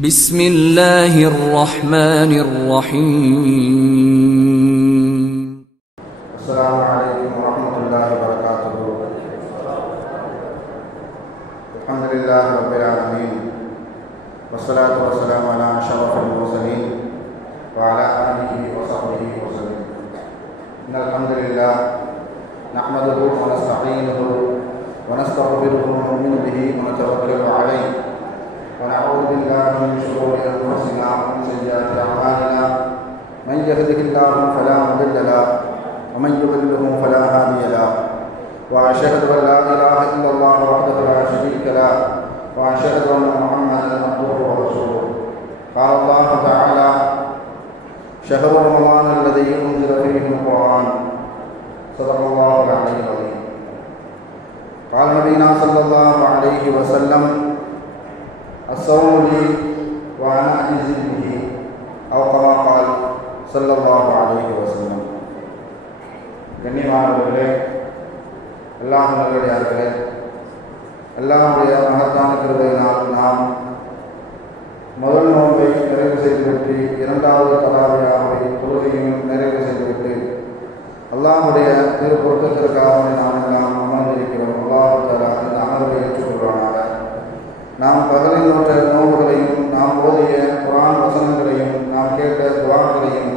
بسم الله الرحمن الرحيم. السلام عليكم ورحمة الله وبركاته. الحمد لله رب العالمين والصلاة والسلام على أشرف المرسلين وعلى آله وصحبه وسلم. إن الحمد لله نحمده ونستعينه ونستغفره ونؤمن به ونتوكل عليه ونعوذ بالله من شرور أنفسنا ومن سيئات أعمالنا. من يهده الله فلا مضل له ومن يضلله فلا هادي له. وأشهد أن لا إله إلا الله وحده لا شريك له وأشهد أن محمدا عبده ورسوله. قال الله تعالى: شهر رمضان الذي أنزل فيه القرآن. صدق الله العلي العظيم. قال نبينا صلى الله عليه وسلم: الصوم لي وأنا أجزي به، أو كما قال صلى الله عليه وسلم. கண்ணியமானவர்களே, அல்லாஹ் நல்லடியார்களே, அல்லாஹ்வுடைய மகத்தான கிருபையினால் நாம் முதல் நோன்பை நிறைவு செய்துவிட்டு இரண்டாவது தராவியாவை தொழுகையும் நிறைவு செய்துவிட்டு அல்லாஹ்வுடைய திருப்பொருத்தத்திற்காக நாம் எல்லாம் அமர்ந்திருக்கிறோம். அல்லாஹ் தஆலா இந்த அமர்வை ஏற்றுக்கொள்வானாக. நாம் பகலில் நோற்ற நோன்புகளையும் நாம் ஓதிய குர்ஆன் வசனங்களையும் நாம் கேட்ட துஆக்களையும்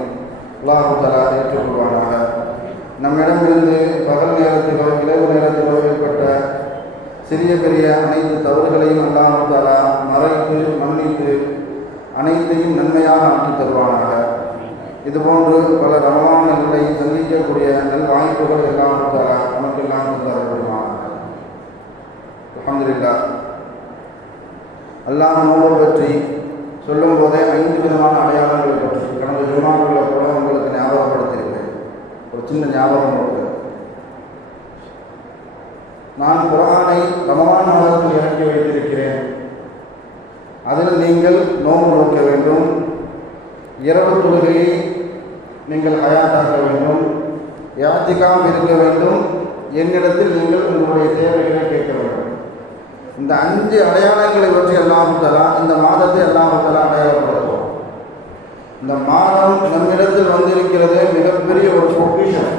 அல்லாஹ் தஆலா ஏற்றுக்கொள்வானாக. நம்மிடமிருந்து பகல் நேரத்திலோ இரவு நேரத்திலோ ஏற்பட்ட சிறிய பெரிய அனைத்து தவறுகளையும் அல்லாஹ் தஆலா மறைத்து மன்னித்து அனைத்தையும் நன்மையாக ஆக்கி தருவானாக. இதுபோன்று பல ரமலான்களை சந்திக்கக்கூடிய நல் வாய்ப்புகள் எல்லாம் தஆலா நமக்கெல்லாம் தருவானாக. அல்ஹம்துலில்லாஹ். அல்லாஹ் நோன்பை பற்றி சொல்லும் போதே 5 விதமான அடையாளங்களை பற்றி கடந்த ஜும்மாக்களில் கூட உங்களுக்கு ஞாபகப்படுத்தியிருப்பேன். ஒரு சின்ன ஞாபகம் இருக்குது. நான் குர்ஆனை ரமலான் மாதத்தில் இறக்கி வைத்திருக்கிறேன். அதில் நீங்கள் நோன்பு நோக்க வேண்டும், இரவு தொழுகையை நீங்கள் ஹயாத்தாக்க வேண்டும், இஅ்திகாஃப் இருக்க வேண்டும், என்னிடத்தில் நீங்கள் உங்களுடைய தேவைகளை கேட்க வேண்டும். இந்த 5 அடையாளங்களை பற்றி அல்லாஹ் தஆலா இந்த மாதத்தை அல்லாஹ் தஆலா அடையாளப்படுத்துவோம். இந்த மாதம் நம்மிடத்தில் வந்திருக்கிறது மிகப்பெரிய ஒரு பொக்கிஷம்.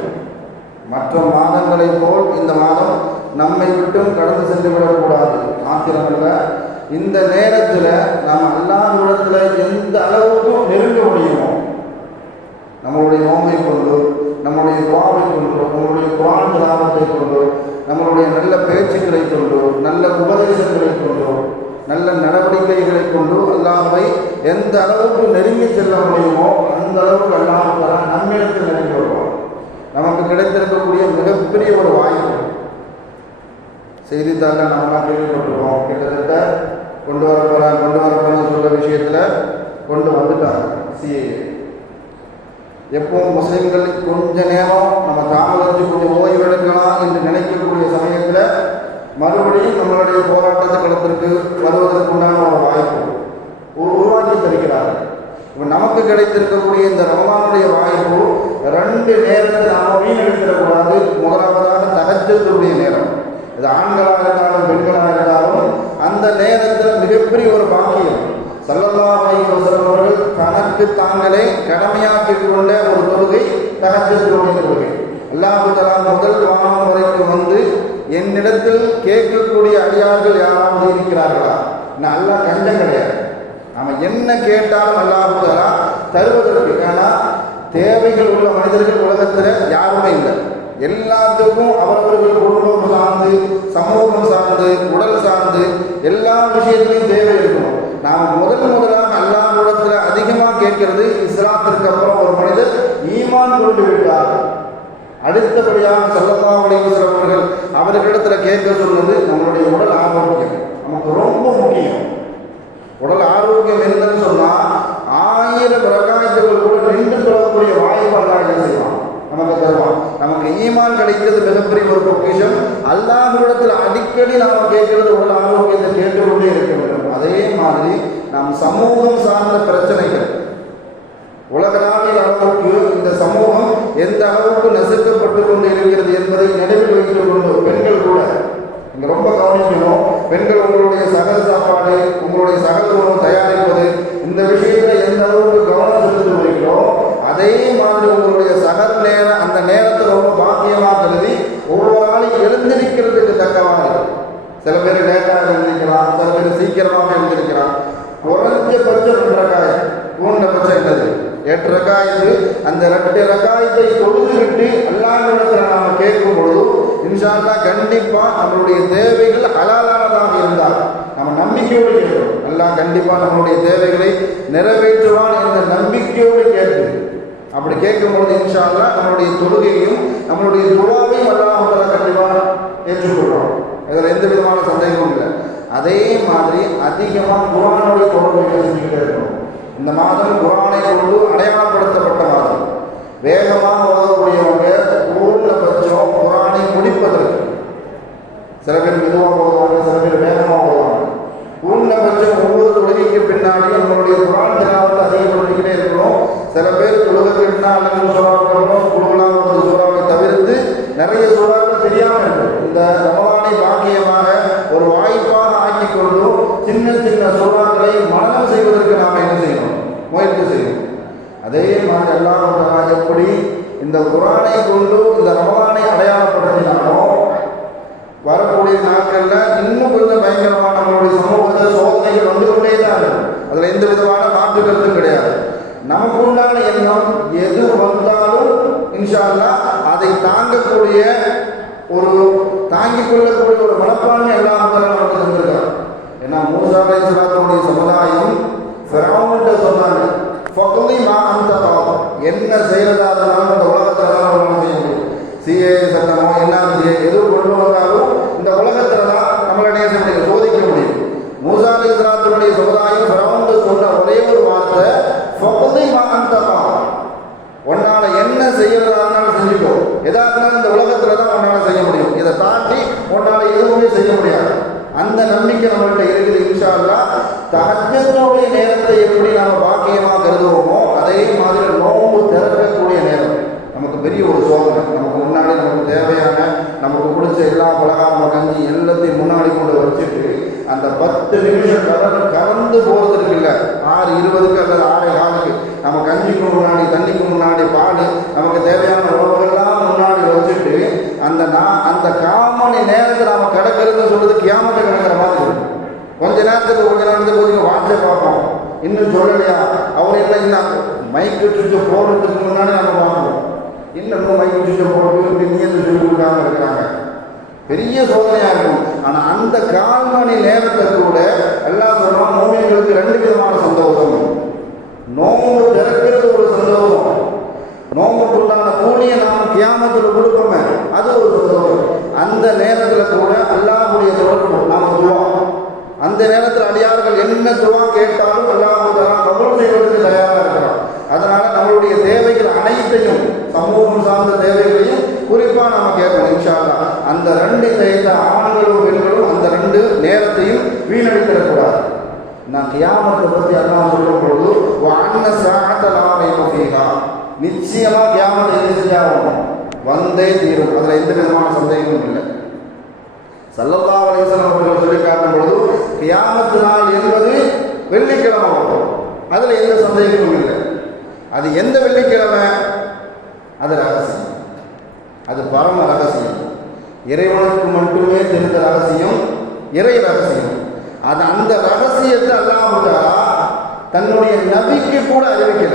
மற்ற மாதங்களை போல் இந்த மாதம் நம்மை விட்டும் கடந்து சென்று விடக்கூடாது. மாத்திரமல்ல, இந்த நேரத்தில் நாம் அல்லாஹ்விடத்தில் எந்த அளவுக்கு நெருங்க முடியுமோ நம்மளுடைய நோன்பை கொண்டு, நம்முடைய துஆவை கொண்டு, நம்மளுடைய குர்ஆன் திலாவத்தை கொண்டு, நம்மளுடைய நல்ல பேச்சுக்களை கொண்டு, நல்ல உபதேசங்களை கொண்டு, நல்ல நடவடிக்கைகளை கொண்டு அல்லாஹ்வை எந்த அளவுக்கு நெருங்கி செல்ல முடியுமோ அந்த அளவுக்கு அல்லாஹ் தஆலா நம்மிடத்தில் நெருங்கி வருவார். நமக்கு கிடைத்திருக்கக்கூடிய மிகப்பெரிய ஒரு வாய்ப்பு. செய்தித்தாளில் நம்மளாம் கேள்விப்பட்டிருக்கோம். கிட்டத்தட்ட கொண்டு வரப்போறான்னு சொல்ற விஷயத்தில் கொண்டு வந்துட்டாங்க சிஏஏ. எப்பவும் முஸ்லிம்கள் கொஞ்ச நேரம் நம்ம தாமதித்து கொஞ்சம் ஓய்வு எடுக்கலாம் என்று நினைக்கக்கூடிய சமயத்தில் மறுபடியும் நம்மளுடைய போராட்டத்தை களத்திற்கு வருவதற்குண்டான ஒரு வாய்ப்பு உருவாக்கி தருகிறார்கள். இப்போ நமக்கு கிடைத்திருக்கக்கூடிய இந்த ரமலானுடைய வாய்ப்பு 2 நேரத்தில் நாம் வீணடித்திடக்கூடாது. முதலாவதாக தஹஜ்ஜுடைய நேரம். இது ஆண்களாக இருந்தாலும் பெண்களாக இருந்தாலும் அந்த நேரத்தில் மிகப்பெரிய ஒரு பாக்கியம். ஸல்லல்லாஹு அலைஹி வஸல்லம் அவர்கள் தனக்கு தாங்களே கடமையாக்கி கொண்ட ஒரு தொழுகை தஹஜ்ஜுடைய தொழுகை. அல்லாஹ் தஆலா முதல் வானம் வரைக்கும் வந்து என்னிடத்தில் கேட்கக்கூடிய அடியார்கள் யாராவது இருக்கிறார்களா? நான் அல்லாஹ் கண்டம் கிடையாது. நாம் என்ன கேட்டாலும் அல்லாஹ் தஆலா தருவதற்கு. ஏன்னா தேவைகள் உள்ள மனிதர்கள் உலகத்தில் யாருமே இல்லை. எல்லாத்துக்கும் அவரவர்கள் குடும்பம் சார்ந்து, சமூகம் சார்ந்து, உடல் சார்ந்து எல்லா விஷயத்திலையும் தேவை இருக்கணும். நாம் முதலாக அல்லாஹ்விடத்தில் அதிகமாக கேட்கிறது, இஸ்லாத்திற்கு அப்புறம் ஒரு மனிதர் ஈமான் கொண்டு விட்டார். அடுத்தபடியாக ஸல்லல்லாஹு அலைஹி வஸல்லம் அவர்களிடத்தில் கேட்க சொன்னது நம்மளுடைய உடல் ஆரோக்கியம். நமக்கு ரொம்ப முக்கியம். உடல் ஆரோக்கியம் இருந்ததுன்னு சொன்னால் 1000 ரக்காத்துகள் கூட நின்று சொல்லக்கூடிய வாய்ப்பு அல்லாஹ் என்ன செய்வான்? நமக்கு தருவான். நமக்கு ஈமான் கிடைக்கிறது மிகப்பெரிய ஒரு பொக்கிஷம். அல்லாஹ்விடத்தில் அடிக்கடி நாம் கேட்கிறது உடல் ஆரோக்கியத்தை கேட்டுக்கொண்டே இருக்க வேண்டும். அதே மாதிரி நாம் சமூகம் சார்ந்த பிரச்சனைகள், உலகளாவிய அளவுக்கு இந்த சமூகம் எந்த அளவுக்கு நசுக்கப்பட்டு கொண்டு இருக்கிறது என்பதை நினைவில் வைத்துக் கொண்டு பெண்கள் கூட இங்கே ரொம்ப கவனிக்கணும். பெண்கள் உங்களுடைய சகல் சாப்பாடு, உங்களுடைய சகல் உணவு தயாரிப்பது, அந்த 2 ரக்காயத்தை தொழுதுவிட்டு அல்லாஹ்விடத்தில் நாம் கேட்கும் பொழுது இன்ஷா அல்லாஹ் கண்டிப்பாக நம்மளுடைய தேவைகள் ஹலாலானதாக இருந்தால் நம்ம நம்பிக்கையோடு கேட்கிறோம். அல்லாஹ் கண்டிப்பாக நம்மளுடைய தேவைகளை நிறைவேற்றுவான் என்ற நம்பிக்கையோடு கேட்டு அப்படி கேட்கும்போது இன்ஷா அல்லாஹ் நம்மளுடைய தொழுகையும் நம்மளுடைய துஆவையும் அல்லாஹ் கண்டிப்பாக ஏற்றுக்கொள்கிறோம். இதில் எந்த விதமான சந்தேகமும் இல்லை. அதே மாதிரி அதிகமாக குர்ஆனுடைய தொடர்பை செஞ்சுக்கிட்டே இருக்கணும். இந்த மாதம் குர்ஆனை கொண்டு அடையாளப்படுத்தப்பட்ட மாதம். வேகமாக ஓதக்கூடியவங்க குர்ஆன் குர்ஆனை முடிப்பதற்கு சில பேர் மெதுவாக ஓதுவாங்க, சில பேர் வேகமாக ஓதுவாங்க. குர்ஆன் ஒவ்வொரு தொழுகைக்கு பின்னாடி நம்மளுடைய குர்ஆன் திலாவத்தை அதிகப்படுத்திக்கிட்டே இருக்கணும். சில பேர் தொழுகைக்கு பின்னால் சூறாவை தவிர்த்து நிறைய சூறாக்கள் தெரியாமல் இருக்கும். இந்த ரமலானை பாக்கியமாக ஒரு வாய்ப்பாக ஆக்கி கொண்டு சின்ன சின்ன சூறாக்களை மனனம் செய்வதற்கு நாம் என்ன செய்யணும்? முயற்சி செய்யணும். அதே மாதிரி அல்லாஹ் எப்படி இந்த குர்ஆனை கொண்டு இந்த ரமலானை அடையாளப்படுத்தினாலும் வரக்கூடிய நாட்களில் இன்னும் கொஞ்சம் பயங்கரமான நம்மளுடைய சமூகத்தை சோதனைகள் வந்து கொண்டே தான் இருக்கும். அதில் எந்த விதமான மாற்று கருத்தும் கிடையாது. நமக்கு உண்டான எண்ணம் எது வந்தாலும் இன்ஷா அல்லாஹ் அதை தாங்கக்கூடிய தாங்கிக் கொள்ளக்கூடிய ஒரு மனப்பான்மை எல்லாம் நமக்கு தந்திருக்காங்க. ஏன்னா மூசா அலைஹிஸ்ஸலாத்துடைய சமுதாயம் ஃபிரௌன்கிட்ட சொன்னாங்க, ஃபக்லி மா அன்த காத், என்ன செய்யறதா இருந்தாலும் இந்த உலகத்துல தான் நம்ம செய்ய முடியும். சிஏ சட்டமோ என்ன எது கொண்டு வந்தாலும் இந்த உலகத்துல தான் நம்மளுடைய சோதிக்க முடியும். மூசா அலைஹிஸ்ஸலாத்துடைய சமுதாயம் ஃபிரௌன்கிட்ட சொன்ன ஒரே ஒரு வார்த்தை, ஃபக்லி மா அன்த காத், உன்னால என்ன செய்யறதா இருந்தாலும் செஞ்சுக்கோ, எதா இருந்தாலும் இந்த உலகத்துல தான் உன்னால செய்ய முடியும், இதை தாண்டி உன்னால எதுவுமே செய்ய முடியாது. அந்த நம்பிக்கை நம்மள்கிட்ட இருக்குது. இன்ஷா அல்லாஹ் தஹஜ்ஜுடைய நேரத்தை எப்படி நாம் பாக்கியமாக கருதுவோமோ அதே மாதிரி நோன்பு திறக்கக்கூடிய நேரம் நமக்கு பெரிய ஒரு சோதனை. நமக்கு முன்னாடி நமக்கு தேவையான நமக்கு பிடிச்ச எல்லா பலகாரம் கஞ்சி எல்லாத்தையும் முன்னாடி கொண்டு வச்சுட்டு அந்த 10 நிமிஷம் கறந்து போகிறதுக்கு இல்லை, 6:20 அல்லது 6:15 நம்ம கஞ்சிக்கு முன்னாடி தண்ணிக்கு முன்னாடி பால் நமக்கு தேவையான உணவுகள்லாம் முன்னாடி வச்சுட்டு அந்த 1/4 மணி நேரத்தை நாம் கிடக்கிறதுன்னு சொல்றது கியாமத்தை கிடக்கிற மாதிரி இருக்கும். கொஞ்ச நேரத்துக்கு போய் வாட்சை பார்ப்போம், இன்னும் சொல்லலையா அவர் என்ன இன்னும் மைக்கு சுவிட்சை போடுறதுக்கு முன்னாடி நம்ம பார்ப்போம், இன்னும் மைக்கு சுவிட்சை போடுறதுக்கு நீ எந்த சொல்லி கொடுக்காம இருக்கிறாங்க. பெரிய சோதனையாக இருக்கும். ஆனால் அந்த 1/4 மணி நேரத்தை கூட எல்லாம் சொல்லுவோம் மூமின்களுக்கு 2 விதமான சந்தோஷம். நோம்பு திறக்கிறது ஒரு சந்தோஷம், நோம்புக்குண்டான கூலியை நாம் கியாமத்தில் கொடுப்போமே அது ஒரு சந்தோஷம். அந்த நேரத்தில் கூட அல்லாஹ்வுடைய தொடர்பு நாம் துவா, அந்த நேரத்தில் அடியார்கள் என்ன துவா கேட்டாலும் அல்லாஹ் கபூல் செய்வதற்கு தயாராக இருக்கிறோம். அதனால நம்மளுடைய தேவைகள் அனைத்தையும் சமூகம் சார்ந்த தேவைகளையும் குறிப்பாக நம்ம கேட்கணும். இன்ஷா அல்லாஹ் அந்த 2 செய்த ஆண்களும் பெண்களும் அந்த 2 நேரத்தையும் வீணடித்திடக்கூடாது. நான் கியாமத்தை பற்றி அல்லாஹ் சொல்லும் பொழுது அன்ன சாஅத்தல் லா ரைப ஃபீஹா, நிச்சயமாக கியாமத்தை எது செஞ்சாகணும், வந்தே தீரும், அதில் எந்த விதமான சந்தேகமும் இல்லை. ஸல்லல்லாஹு அலைஹி வஸல்லம் அவர்கள் சொல்லி காட்டும் பொழுது கியாமத்து நாள் என்பது வெள்ளிக்கிழமை வரும், அதில் எந்த சந்தேகமும் இல்லை. அது எந்த வெள்ளிக்கிழமை? அது ரகசியம், அது பரம ரகசியம், இறைவனுக்கு மட்டுமே தெரிந்த ரகசியம், இறை ரகசியம். அது அந்த ரகசியத்தை அல்லாஹ் தன்னுடைய நபிக்கு கூட அறிவிக்கல.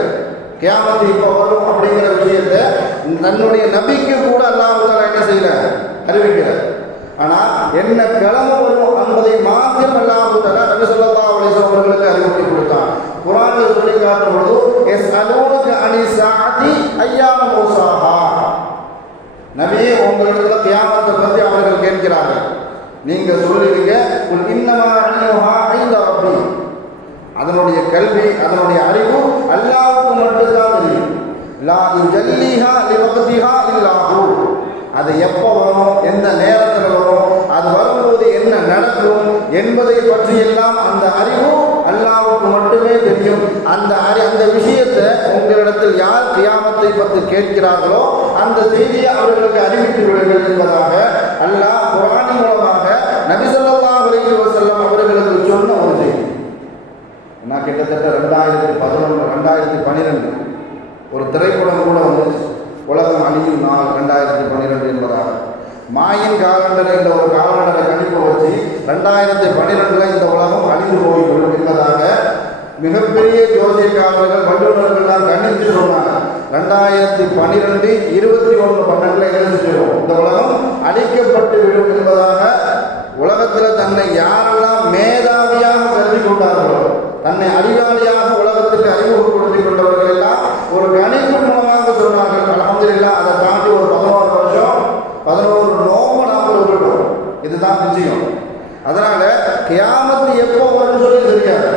கியாமத்து இப்போ வரும் அப்படிங்கிற விஷயத்தை தன்னுடைய நபிக்கு கூட அல்லாஹ் என்ன செய்யல, அறிவிக்கல. ஆனால் என்ன கிழமை வரும் என்பதை மாத்திரம் அல்லாஹ் நபி ஸல்லல்லாஹு அலைஹி வஸல்லம் அவர்களுக்கு அறிவித்து கொடுத்தார். குர்ஆனில் சொல்லி காட்டும் பொழுது யஸ்அலூனக அனி ஸாஅதி அய்யான முஸாஹா, நபியே உங்களிடத்துல கியாமத்தை பற்றி அவர்கள் கேட்கிறார்கள், நீங்க சொல்லுவீங்க குல் இன்னமா அல்முஹா இன்த ரப்பி, அதனுடைய கல்வி அதனுடைய அறிவு அல்லாஹ்வுக்கு மட்டும்தான் தெரியும். லா யுஜல்லிஹா லிவக்திஹா இல்லாஹு, அது எப்போ வரும், எந்த நேரத்தில் வரும், அது வரும்போது என்ன நடக்கும் என்பதை பற்றி எல்லாம் அந்த அறிவு அல்லாஹ்வுக்கு மட்டுமே தெரியும். அந்த விஷயத்தை உங்களிடத்தில் யார் கியாமத்தை பற்றி கேட்கிறார்களோ அந்த செய்தியை அவர்களுக்கு அறிவித்து விடுங்கள் என்பதாக அல்லாஹ் குர்ஆன் மூலமாக நபி ஸல்லல்லாஹு அலைஹி வஸல்லம் அவர்களுக்கு சொன்ன ஒரு செய்தி. நான் கிட்டத்தட்ட 2012 ஒரு திரைப்படம் கூட வந்துச்சு, உலகம் அழியும் நாள் 2012 என்பதாக. மாயின் காலண்டர் என்ற ஒரு காலண்டரை கணிப்பு வச்சு 2012 இந்த உலகம் அழிந்து போய்விடும் என்பதாக மிகப்பெரிய ஜோசியக்காரர்கள் வல்லுநர்கள்லாம் கணித்து சொன்னாங்க. 2012 21/12 என்ன செய்வோம், இந்த உலகம் அழிக்கப்பட்டு விடும் என்பதாக உலகத்தில் தன்னை யாரெல்லாம் மேதாவியாக கருதி கொண்டார்களோ, தன்னை அறிவாளியாக உலகத்துக்கு அறிமுகப்படுத்திக் கொண்டவர்கள் எல்லாம் ஒரு கணிப்பு மூலமாக சொன்னார்கள். அல்ஹம்துலில்லாஹ், அதை தாண்டி ஒரு 11 வருஷம் 11 நோம்பு நாங்கள் விட்டுட்டோம். இதுதான் நிச்சயம். அதனால கியாமத்து எப்போ வரும்னு சொல்லி தெரியாது.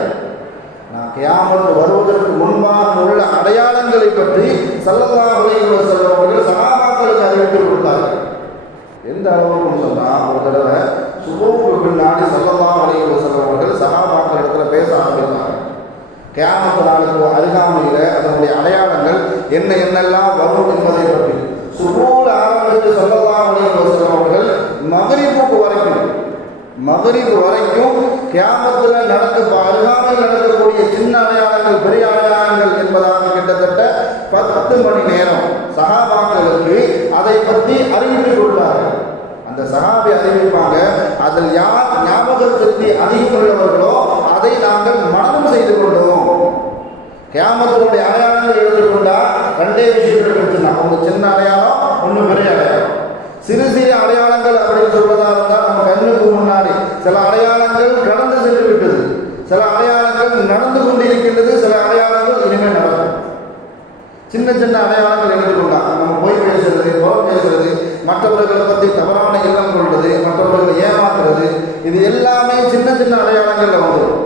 நான் கியாமத்து வருவதற்கு முன்பாக உள்ள அடையாளங்களை பற்றி ஸல்லல்லாஹு அலைஹி வஸல்லம் அவர்கள் சஹாபாக்களுக்கு அறிவித்து கொடுத்தார்கள். எந்த அளவுக்கு சொன்னால், ஒரு தடவை சுபூக்கு பின்னாடி ஸல்லல்லாஹு அலைஹி வஸல்லம் அவர்கள் சஹாபாக்கள் இடத்துல பேச ஆரம்பித்தாங்க. கியாமத்து நாளுக்கு அருகாமையில் அதனுடைய அடையாளங்கள் என்னெல்லாம் வரும் என்பதை பற்றி சுபூல ஆரம்பித்து ஸல்லல்லாஹு அலைஹி வஸல்லம் அவர்கள் மகரிபு வரைக்கும் கியாமத்தில் அருகாமையில் நடக்கக்கூடிய சின்ன அடையாளங்கள், பெரிய அடையாளங்கள் என்பதாக கிட்டத்தட்ட 10 மணி நேரம் சஹாபாக்களுக்கு அதை பற்றி அறிவித்து கொடுத்தார்கள். அந்த சஹாபி அறிவிப்பாங்க, அதில் யார் ஞாபக சக்தி அதிகம் உள்ளவர்களோ அதை நாங்கள் மனனம் செய்து கொண்டோம். கியாமத்தினுடைய அடையாளங்கள் எடுத்துக்கொண்டா 2 விஷயங்கள் இருக்குன்னா, ஒன்று சின்ன அடையாளம், ஒன்று பெரிய அடையாளம். சிறு சிறு அடையாளங்கள் அப்படின்னு சொல்வதா இருந்தால் நம்ம கண்ணுக்கு முன்னாடி சில அடையாளங்கள் கடந்து சென்று விட்டது, சில அடையாளங்கள் நடந்து கொண்டிருக்கின்றது, சில அடையாளங்கள் இனிமேல் நடக்கும். சின்ன சின்ன அடையாளங்கள் எடுத்துக்கொண்டா, நம்ம பொய் பேசுறது, புறம் பேசுறது, மற்றவர்களை பற்றி தவறான எண்ணம் கொள்வது, மற்றவர்களை ஏமாற்றுறது, இது எல்லாமே சின்ன சின்ன அடையாளங்கள்ல வந்துடும்.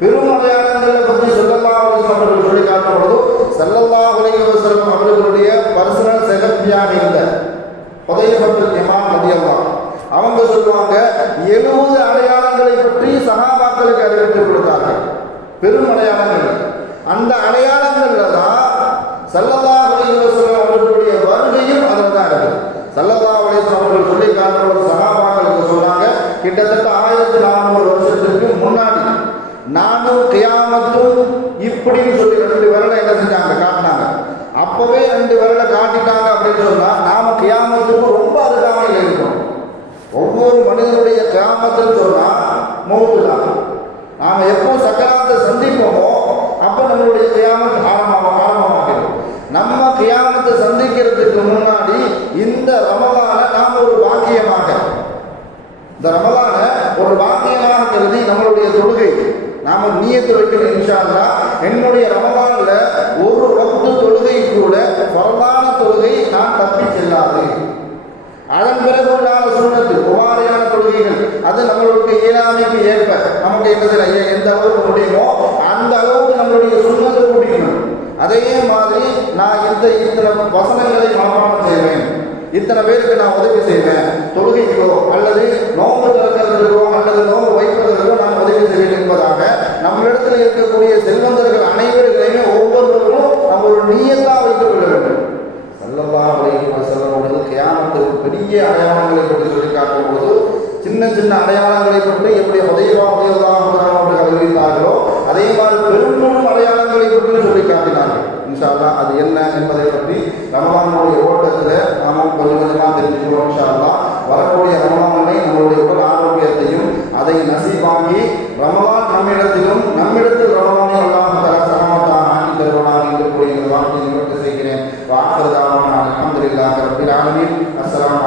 பெரும் அடையாளங்களை பற்றி ஸல்லல்லாஹு அலைஹி வஸல்லம் அவர்கள் சொல்லி காட்டும் பொழுது, ஸல்லல்லாஹு அலைஹி வஸல்லம் அவர்களுடைய பர்சனல் செக்ரட்டரியாக இருந்த ஹுதைஃபத்துல் யமான் ரலியல்லாஹு அவங்க சொல்லுவாங்க, 70 அடையாளங்களை பற்றி சஹாபாக்களுக்கு அறிவித்து கொடுத்தார்கள், பெரும் அடையாளங்கள். அந்த அடையாளங்கள்ல தான் ஸல்லல்லாஹு அலைஹி வஸல்லம் அவர்களுடைய வருகையும் அதில் தான் இருக்குது. ஸல்லல்லாஹு அலைஹி வஸல்லம் அவர்கள் சொல்லி காட்டுற சஹாபாக்களுக்கு சொன்னாங்க, கிட்டத்தட்ட 1400 வருஷத்துக்கு முன்னாடி நானும் கியாமத்தும் இப்படின்னு சொல்லி 2 விரலை என்ன செஞ்சாங்க, காட்டினாங்க. அப்பவே 2 விரலை காட்டிட்டாங்க அப்படின்னு சொன்னா நாம கியாமத்துக்கு ரொம்ப அருகாமையில் இருக்கோம். ஒவ்வொரு மனிதனுடைய கியாமத்துன்னு சொன்னா மௌத்து தான். நாம எப்போ சக்கராத்தை சந்திப்போமோ அப்ப நம்மளுடைய கியாமத் ஆரம்பமாகிடும். நம்ம கியாமத்தை சந்திக்கிறதுக்கு முன்னாடி இந்த ரமலான நாம் ஒரு பாக்கியமாக, இந்த ரமலான ஒரு பாக்கியமாக கருதி நம்மளுடைய தொழுகை நாம நியத்து வைக்கணும். இன்ஷா அல்லாஹ் என்னுடைய ரமலான்ல ஒரு வக்து தொழுகை கூட பரவான தொழுகை நான் தப்பி செல்லாது. அதன் பிறகு உண்டான சுன்னத்து குமாரியான தொழுகைகள், அது நம்மளுடைய இயலாமைக்கு ஏற்ப நமக்கு எந்த அளவுக்கு முடியுமோ அந்த அளவுக்கு நம்மளுடைய சுன்னத்தை கூட்டிக்கணும். அதே மாதிரி நான் இத்தனை வசனங்களை மனப்பாடம் செய்வேன், இத்தனை பேருக்கு நான் உதவி செய்வேன், தொழுகைக்கோ அல்லது நோன்பு திறக்கிறதுக்கோ அல்லது நோன்பு வைப்பதற்கோ நான் உதவி செய்வேன் என்பதாக நம்மளிடத்தில் இருக்கக்கூடிய செல்வந்தர்கள் அனைவர்களையுமே ஒவ்வொருவரும் நம்ம ஒரு நியத்தா வைத்துக் கொள்ள வேண்டும். ஸல்லல்லாஹு அலைஹி வஸல்லம் அவர்கள் கியாமத்துக்கு பெரிய அடையாளங்களை பற்றி சொல்லி காட்டும் பொழுது சின்ன சின்ன அடையாளங்களை பற்றி எப்படி ஹுதைஃபா ரலியல்லாஹு அன்ஹு அவர்கள் அறிவித்தார்களோ அதே மாதிரி பெரும் அடையாளங்களை பற்றி சொல்லி காட்டினார்கள். இன்ஷா அல்லாஹ் அது என்ன என்பதை பற்றி ரமலானுடைய ஓட்டத்தில் நாமும் கொஞ்சம் கொஞ்சமாக தெரிஞ்சுக்கிறோம். இன்ஷா அல்லாஹ் வரக்கூடிய ரமலானை நம்மளுடைய உடல் ஆரோக்கியத்தையும் அதை நசீபாக்கி ரமலான் நம்மிடத்திலும் நம்மிடத்தில் ரமலானை அல்லாஹ் தஆலா சலாமத்தாக ஆக்கி தருவானாக என்று கூறிய வார்த்தையை நிவர்த்தி செய்கிறேன். வாஹிரு தஅவானா அல்ஹம்துலில்லாஹி ரப்பில் ஆலமீன். அஸ்ஸலாமு